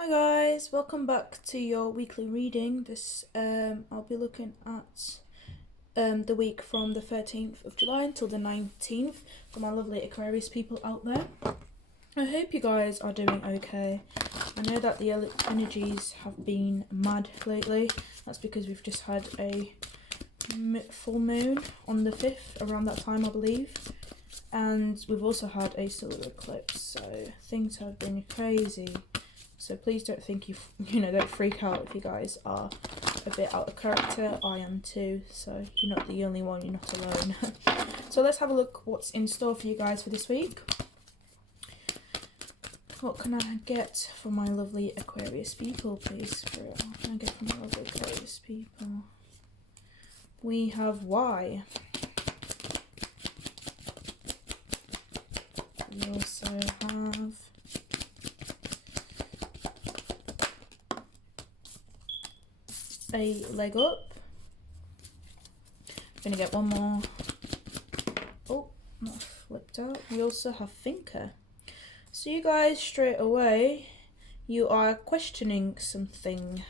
Hi guys, welcome back to your weekly reading. I'll be looking at the week from the 13th of July until the 19th for my lovely Aquarius people out there. I hope you guys are doing okay. I know that the energies have been mad lately. That's because we've just had a full moon on the 5th, around that time I believe. And we've also had a solar eclipse, so things have been crazy. So please don't think don't freak out if you guys are a bit out of character. I am too, so you're not the only one, you're not alone. So let's have a look what's in store for you guys for this week. What can I get for my lovely Aquarius people, please? What can I get for my lovely Aquarius people? We have Y. We also have a leg up. I'm gonna get one more. Oh, not flipped out. We also have thinker. So you guys, straight away, you are questioning something.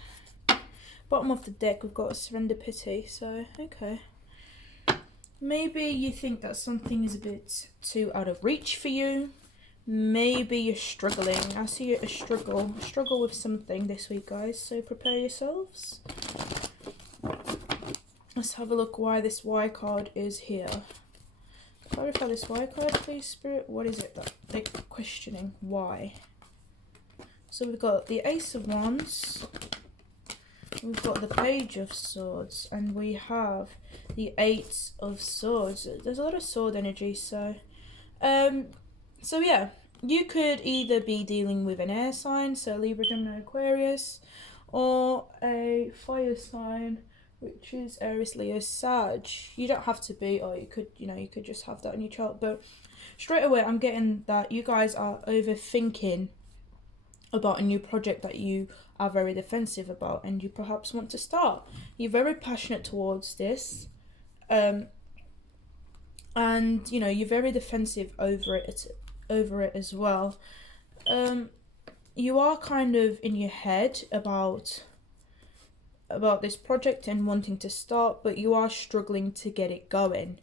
Bottom of the deck, we've got a serendipity, so okay. Maybe you think that something is a bit too out of reach for you. Maybe you're struggling. I see a struggle with something this week, guys, so prepare yourselves. Let's have a look why this Y card is here. Clarify this Y card, please, Spirit. What is it that they're questioning? Why? So we've got the Ace of Wands, we've got the Page of Swords, and we have the Eight of Swords. There's a lot of sword energy, so yeah, you could either be dealing with an air sign, so Libra, Gemini, Aquarius, or a fire sign, which is Aries, Leo, Sag. You don't have to be, or you could just have that in your chart, but straight away I'm getting that you guys are overthinking about a new project that you are very defensive about and you perhaps want to start. You're very passionate towards this, and you're very defensive over it as well. You are kind of in your head about this project and wanting to start, but you are struggling to get it going.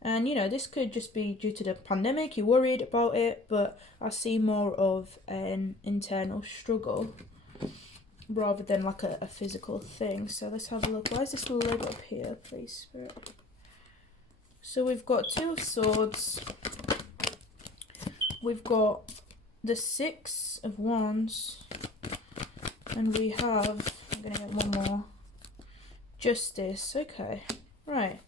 And this could just be due to the pandemic, you're worried about it, but I see more of an internal struggle rather than like a physical thing. So let's have a look. Why is this leg up here, please, Spirit? So we've got Two of Swords, we've got the Six of Wands, and we have, I'm gonna get one more, Justice. Okay, right.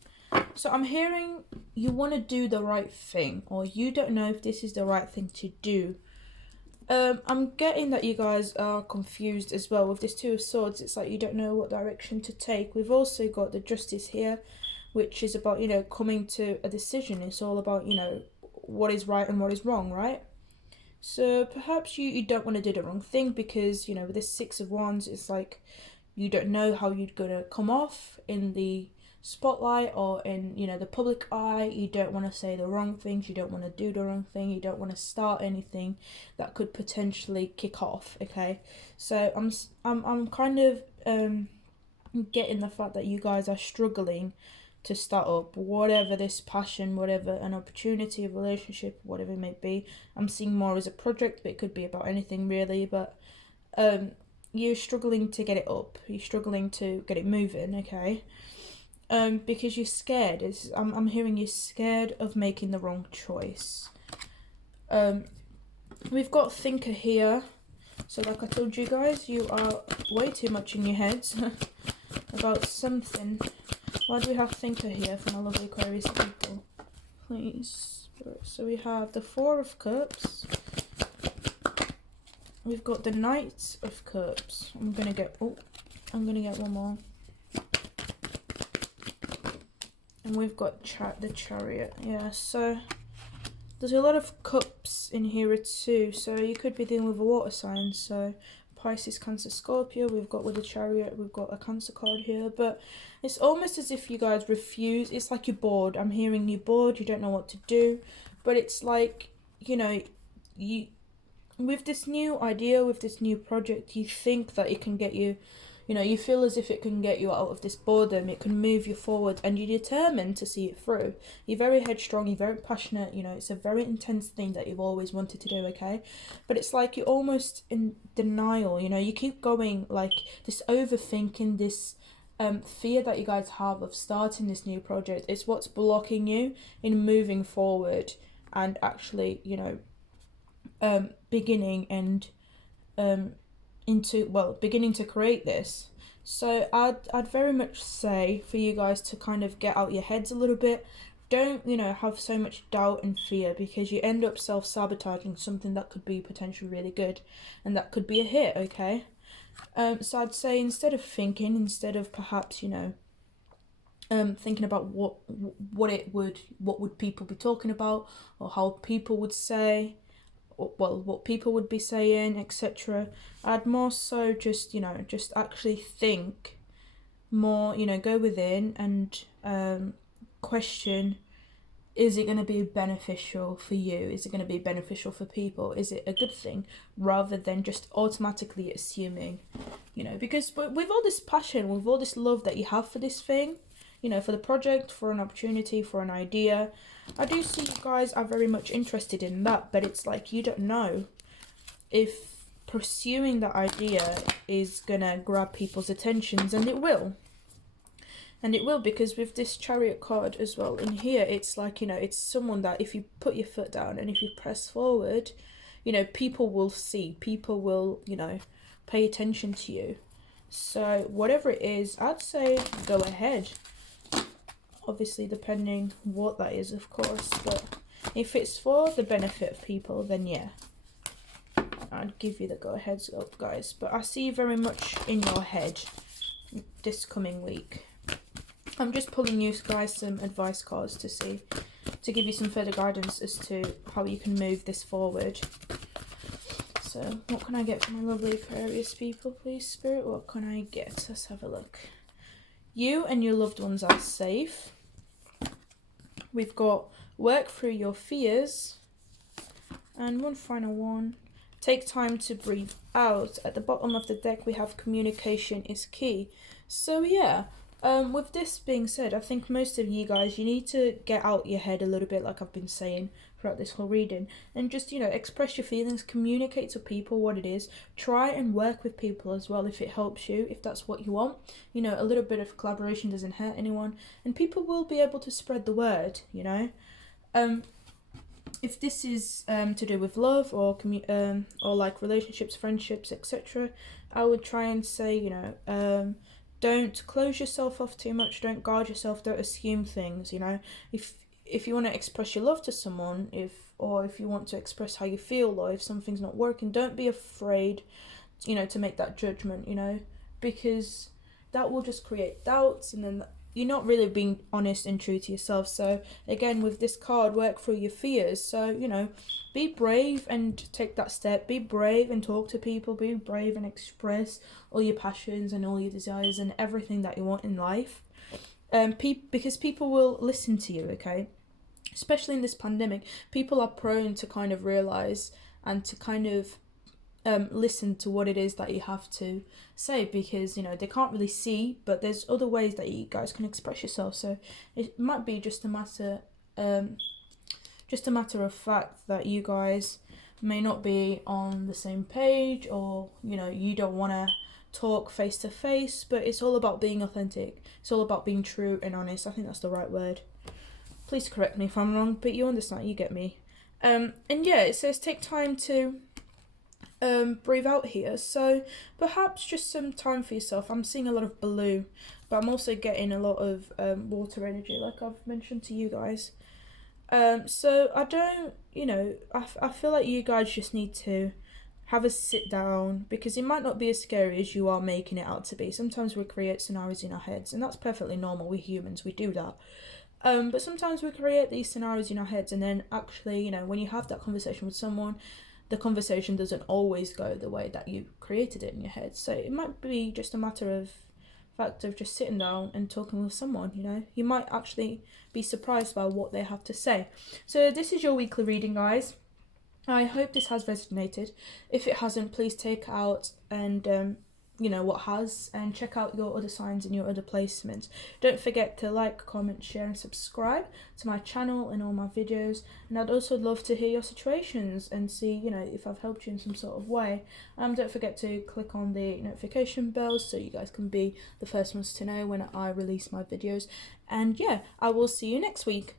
So I'm hearing you want to do the right thing, or you don't know if this is the right thing to do. I'm getting that you guys are confused as well with this Two of Swords. It's like you don't know what direction to take. We've also got the Justice here, which is about, coming to a decision. It's all about, what is right and what is wrong, right? So perhaps you don't want to do the wrong thing because, with this Six of Wands, it's like you don't know how you're going to come off in the spotlight or in, the public eye. You don't want to say the wrong things, you don't want to do the wrong thing, you don't want to start anything that could potentially kick off, okay? So I'm kind of getting the fact that you guys are struggling to start up whatever this passion, whatever an opportunity, a relationship, whatever it may be. I'm seeing more as a project, but it could be about anything really, but you're struggling to get it up, you're struggling to get it moving, okay? Because you're scared. I'm hearing you're scared of making the wrong choice. We've got thinker here. So like I told you guys, you are way too much in your heads about something. Why do we have thinker here for my lovely Aquarius people? Please. So we have the Four of Cups. We've got the Knight of Cups. I'm gonna get one more. And we've got the Chariot. Yeah, so there's a lot of cups in here too. So you could be dealing with a water sign. So Pisces, Cancer, Scorpio. We've got with the Chariot, we've got a Cancer card here. But it's almost as if you guys refuse. It's like you're bored. I'm hearing you're bored. You don't know what to do. But it's like, with this new idea, with this new project, you think that it can get you, you know, you feel as if it can get you out of this boredom, it can move you forward, and you're determined to see it through. You're very headstrong, you're very passionate, you know, it's a very intense thing that you've always wanted to do, okay? But it's like you're almost in denial, you know, you keep going, like, this overthinking, this fear that you guys have of starting this new project. It's what's blocking you in moving forward and actually, you know, beginning and beginning to create this. So I'd very much say for you guys to kind of get out your heads a little bit. Don't, you know, have so much doubt and fear, because you end up self-sabotaging something that could be potentially really good, and that could be a hit, okay? So I'd say instead of perhaps, you know, thinking about what would people be talking about, or how people would say, well, what people would be saying, etc. I'd more so just, you know, just actually think more, you know, go within and question, is it going to be beneficial for you? Is it going to be beneficial for people? Is it a good thing? Rather than just automatically assuming, you know, because with all this passion, with all this love that you have for this thing, you know, for the project, for an opportunity, for an idea, I do see you guys are very much interested in that, but it's like you don't know if pursuing that idea is gonna grab people's attentions, and it will. And it will, because with this Chariot card as well in here, it's like, you know, it's someone that if you put your foot down and if you press forward, you know, people will see, people will, you know, pay attention to you. So whatever it is, I'd say go ahead. Obviously, depending what that is, of course, but if it's for the benefit of people, then yeah, I'd give you the go ahead, guys. But I see you very much in your head this coming week. I'm just pulling you guys some advice cards to give you some further guidance as to how you can move this forward. So what can I get for my lovely Aquarius people, please, Spirit? What can I get? Let's have a look. You and your loved ones are safe. We've got work through your fears. And one final one. Take time to breathe out. At the bottom of the deck, we have communication is key. So yeah, with this being said, I think most of you guys, you need to get out your head a little bit, like I've been saying throughout this whole reading, and just, you know, express your feelings, communicate to people what it is, try and work with people as well if it helps you, if that's what you want. You know, a little bit of collaboration doesn't hurt anyone, and people will be able to spread the word, you know. If this is to do with love or like relationships, friendships, etc., I would try and say, you know, don't close yourself off too much, don't guard yourself, don't assume things, you know. If you want to express your love to someone, if you want to express how you feel, or if something's not working, don't be afraid, you know, to make that judgment, you know, because that will just create doubts, and then you're not really being honest and true to yourself. So again, with this card, work through your fears. So, you know, be brave and take that step. Be brave and talk to people. Be brave and express all your passions and all your desires and everything that you want in life. Because people will listen to you, okay? Especially in this pandemic, people are prone to kind of realize and to kind of listen to what it is that you have to say, because, you know, they can't really see, but there's other ways that you guys can express yourself. So it might be just a matter of fact that you guys may not be on the same page, or, you know, you don't want to talk face to face, but it's all about being authentic. It's all about being true and honest. I think that's the right word. Please correct me if I'm wrong, but you understand, you get me. And yeah, it says take time to breathe out here. So perhaps just some time for yourself. I'm seeing a lot of blue, but I'm also getting a lot of water energy, like I've mentioned to you guys. So I don't, you know, I feel like you guys just need to have a sit down, because it might not be as scary as you are making it out to be. Sometimes we create scenarios in our heads, and that's perfectly normal. We're humans, we do that. But sometimes we create these scenarios in our heads, and then actually, you know, when you have that conversation with someone, the conversation doesn't always go the way that you created it in your head. So it might be just a matter of fact of just sitting down and talking with someone, you know. You might actually be surprised by what they have to say. So this is your weekly reading, guys. I hope this has resonated. If it hasn't, please take out and you know what has, and check out your other signs and your other placements. Don't forget to like, comment, share and subscribe to my channel and all my videos. And I'd also love to hear your situations and see, you know, if I've helped you in some sort of way. Don't forget to click on the notification bell so you guys can be the first ones to know when I release my videos. And yeah, I will see you next week.